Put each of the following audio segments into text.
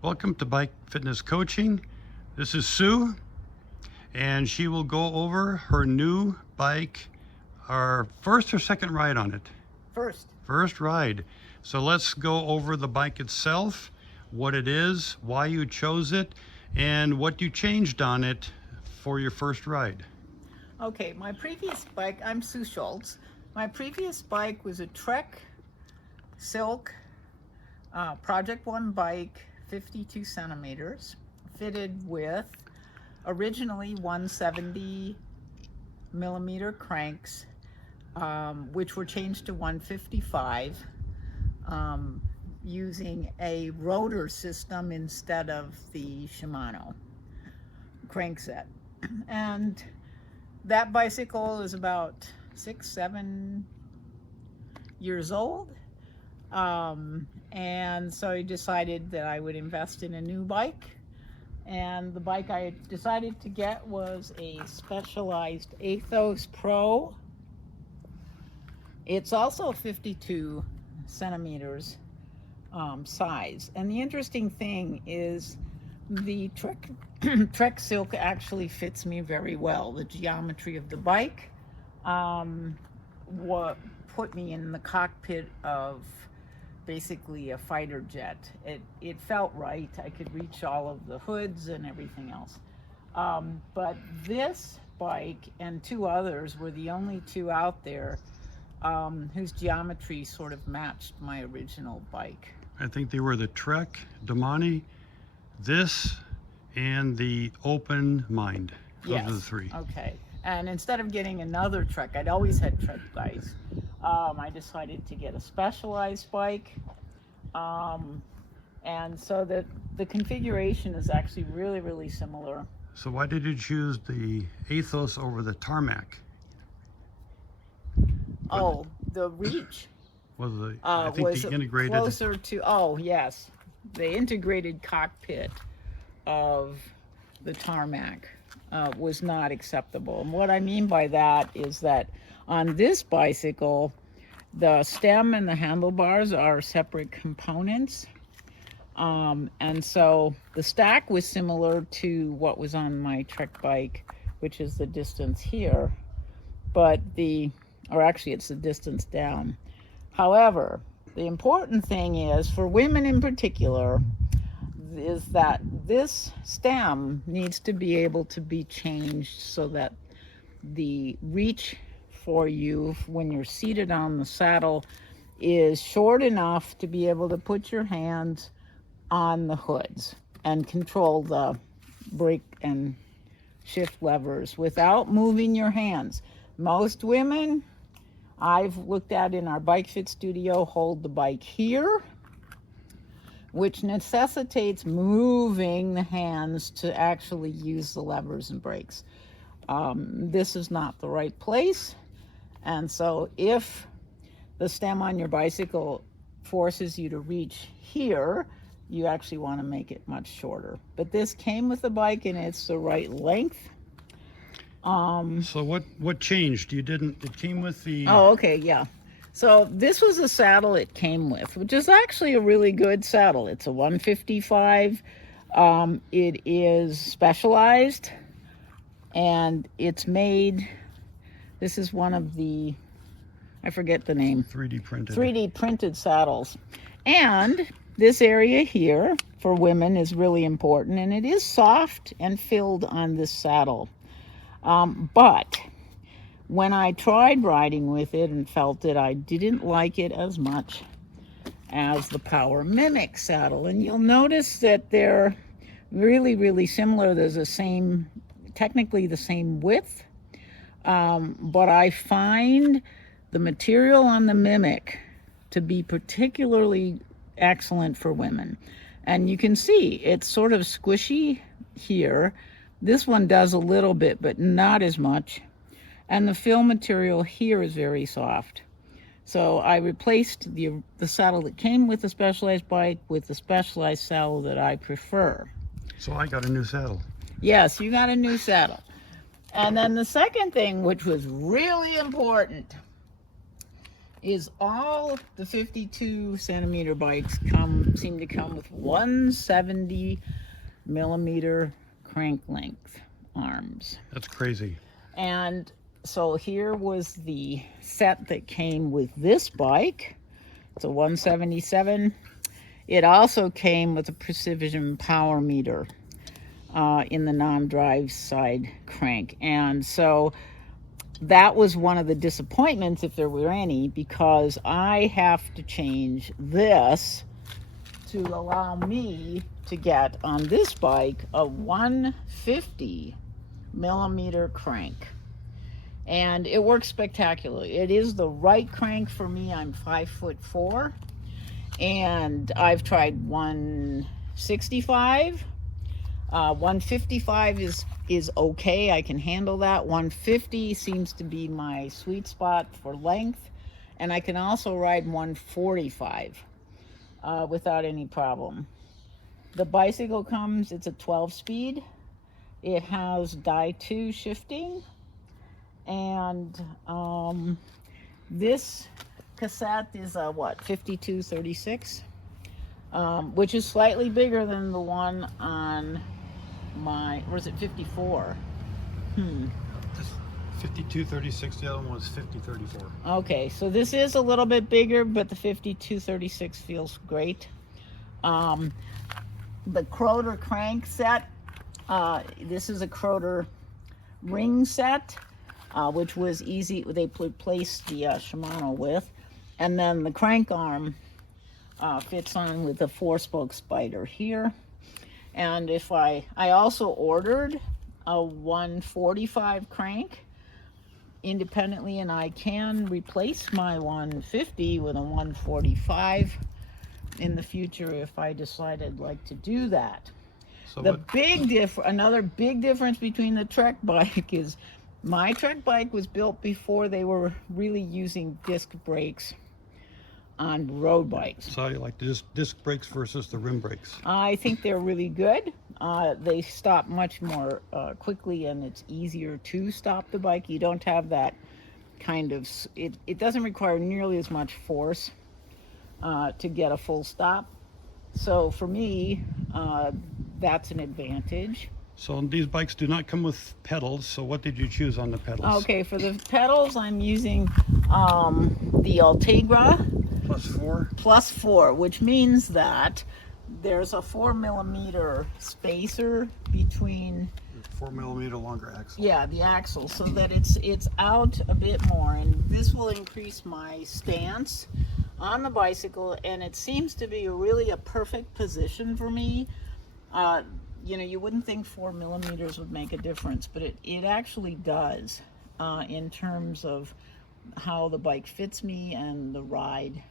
Welcome to Bike Fitness Coaching. This is Sue, and she will go over her new bike, our first or second ride on it? First ride. So let's go over the bike itself, what it is, why you chose it, and what you changed on it for your first ride. Okay, my previous bike, I'm Sue Schultz. My previous bike was a Trek Silque Project 1 bike, 52 centimeters, fitted with originally 170 millimeter cranks, which were changed to 155, using a rotor system instead of the Shimano crankset. And that bicycle is about 6-7 years old. And so I decided that I would invest in a new bike. And the bike I decided to get was a Specialized Aethos Pro. It's also 52 centimeters size. And the interesting thing is the Trek Silque actually fits me very well. The geometry of the bike what put me in the cockpit of basically a fighter jet. It felt right. I could reach all of the hoods and everything else. But this bike and two others were the only two out there whose geometry sort of matched my original bike. I think they were the Trek, Domane, this, and the Open Mind. Those are the three. Okay. And instead of getting another Trek, I'd always had Trek bikes. I decided to get a Specialized bike. And so the configuration is actually really, really similar. So why did you choose the Aethos over the Tarmac? Oh, the reach Was I think was the integrated closer to, oh yes, the integrated cockpit of the Tarmac was not acceptable. And what I mean by that is that on this bicycle, the stem and the handlebars are separate components. And so the stack was similar to what was on my Trek bike, which is the distance here, but actually it's the distance down. However, the important thing is, for women in particular, is that this stem needs to be able to be changed so that the reach for you when you're seated on the saddle is short enough to be able to put your hands on the hoods and control the brake and shift levers without moving your hands. Most women I've looked at in our bike fit studio hold the bike here, which necessitates moving the hands to actually use the levers and brakes. This is not the right place. And so if the stem on your bicycle forces you to reach here, you actually want to make it much shorter. But this came with the bike and it's the right length. So what changed? It came with the... Oh, okay, yeah. So this was the saddle it came with, which is actually a really good saddle. It's a 155. It is Specialized, and it's made, this is one of the, I forget the name. 3D printed. 3D printed saddles. And this area here for women is really important, and it is soft and filled on this saddle. But when I tried riding with it and felt it, I didn't like it as much as the Power Mimic saddle. And you'll notice that they're really, really similar. There's technically the same width. But I find the material on the Mimic to be particularly excellent for women. And you can see it's sort of squishy here. This one does a little bit, but not as much. And the fill material here is very soft. So I replaced the saddle that came with the Specialized bike with the Specialized saddle that I prefer. So I got a new saddle. Yes, you got a new saddle. And then the second thing, which was really important, is all the 52 centimeter bikes come seem to come with 170 millimeter crank length arms. That's crazy. And so here was the set that came with this bike. It's a 177. It also came with a precision power meter in the non-drive side crank. And so that was one of the disappointments, if there were any, because I have to change this to allow me to get on this bike a 150 millimeter crank. And it works spectacularly. It is the right crank for me. I'm 5'4", and I've tried 165. 155 is okay. I can handle that. 150 seems to be my sweet spot for length, and I can also ride 145 without any problem. The bicycle comes, it's a 12-speed. It has die-2 shifting, and this cassette is a 5236, which is slightly bigger than the one on my, or is it 54? This 5236, the other one was 5034. Okay, so this is a little bit bigger, but the 5236 feels great. The Croter crank set, this is a Croter ring set, which was easy. They replaced the Shimano with, and then the crank arm fits on with a 4-spoke spider here. And if I also ordered a 145 crank independently, and I can replace my 150 with a 145 in the future if I decide I'd like to do that. So another big difference between the Trek bike is my Trek bike was built before they were really using disc brakes on road bikes. So you like the disc brakes versus the rim brakes? I think they're really good. They stop much more quickly, and it's easier to stop the bike. You don't have that kind of, it doesn't require nearly as much force to get a full stop. So for me, that's an advantage. So these bikes do not come with pedals, so what did you choose on the pedals? Okay, for the pedals, I'm using the Ultegra plus 4, which means that there's a 4 millimeter spacer between 4 millimeter longer axle. Yeah, the axle, so that it's out a bit more, and this will increase my stance on the bicycle, and it seems to be really a perfect position for me. You know, you wouldn't think 4 millimeters would make a difference, but it actually does in terms of how the bike fits me and the ride.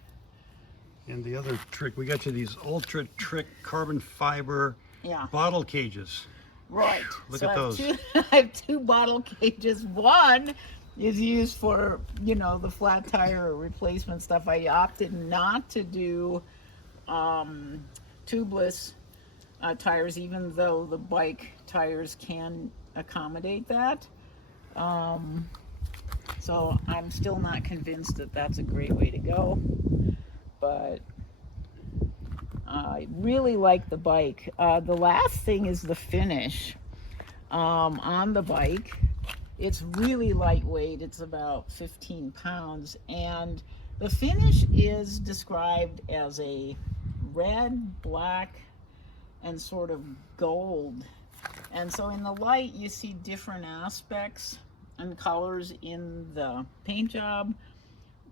And the other trick, we got you these Ultra Trick carbon fiber bottle cages. Right. Look at those. I have two bottle cages. One is used for, you know, the flat tire replacement stuff. I opted not to do tubeless tires, even though the bike tires can accommodate that. So I'm still not convinced that that's a great way to go, but I really like the bike. The last thing is the finish on the bike. It's really lightweight. It's about 15 pounds, and the finish is described as a red, black, and sort of gold. And so in the light you see different aspects and colors in the paint job.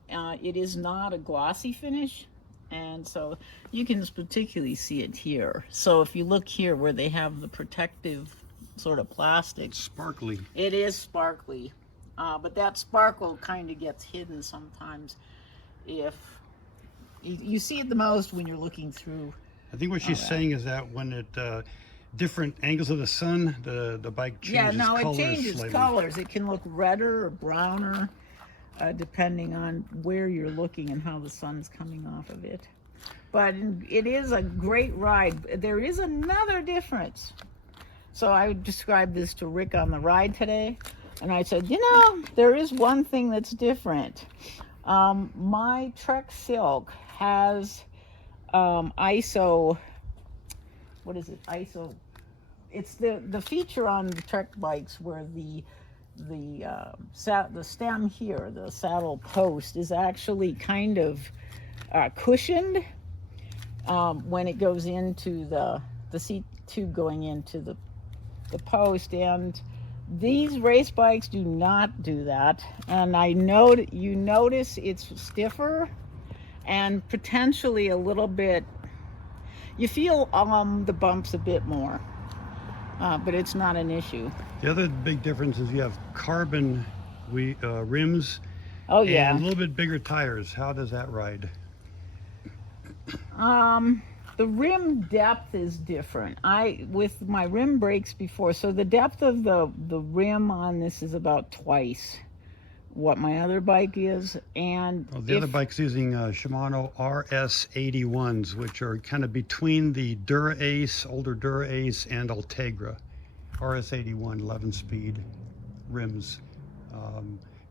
It is not a glossy finish, and so you can particularly see it here. So if you look here where they have the protective sort of plastic, it's sparkly. It is sparkly, but that sparkle kind of gets hidden sometimes. If you see it the most when you're looking through. I think what she's saying is that when it different angles of the sun, the bike changes colors. Yeah, no, it changes slightly. colors. It can look redder or browner, depending on where you're looking and how the sun's coming off of it. But it is a great ride. There is another difference. So I described this to Rick on the ride today, and I said, you know, there is one thing that's different. My Trek Silque has ISO, what is it? ISO. It's the feature on the Trek bikes where the stem here, the saddle post, is actually kind of cushioned when it goes into the seat tube going into the post, and these race bikes do not do that. And I know you notice it's stiffer and potentially a little bit, you feel the bumps a bit more, but it's not an issue. The other big difference is you have carbon rims. Oh yeah. And a little bit bigger tires. How does that ride? The rim depth is different. With my rim brakes before, so the depth of the rim on this is about twice what my other bike is. And the other bike's using Shimano RS81s, which are kind of between the Dura-Ace, older Dura-Ace, and Ultegra. RS81 11-speed rims.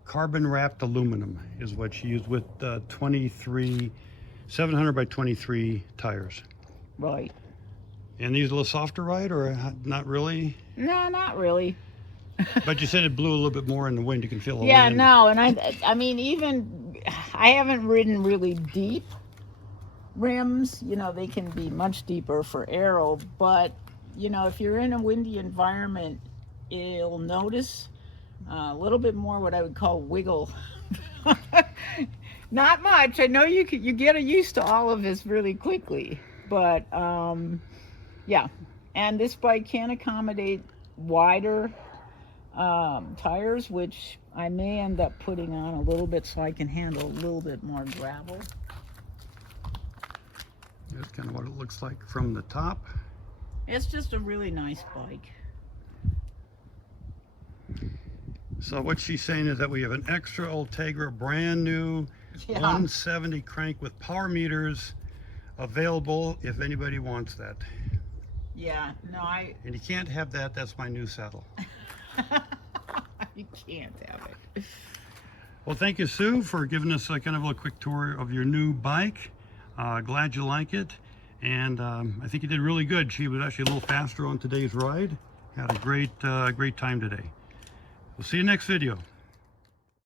Carbon wrapped aluminum is what she used with 700 by 23 tires. Right. And these a little softer ride, or not really? No, not really. But you said it blew a little bit more in the wind. You can feel the yeah, wind. no, and I mean, I haven't ridden really deep rims. You know, they can be much deeper for aero, but you know, if you're in a windy environment, you'll notice a little bit more what I would call wiggle. Not much. I know you get used to all of this really quickly, but yeah. And this bike can accommodate wider tires, which I may end up putting on a little bit so I can handle a little bit more gravel. That's kind of what it looks like from the top. It's just a really nice bike. So what she's saying is that we have an extra Ultegra brand new 170 crank with power meters available if anybody wants that. Yeah, no, And you can't have that. That's my new saddle. You can't have it. Well, thank you, Sue, for giving us a kind of a quick tour of your new bike. Glad you like it. And I think you did really good. She was actually a little faster on today's ride. Had a great time today. We'll see you next video.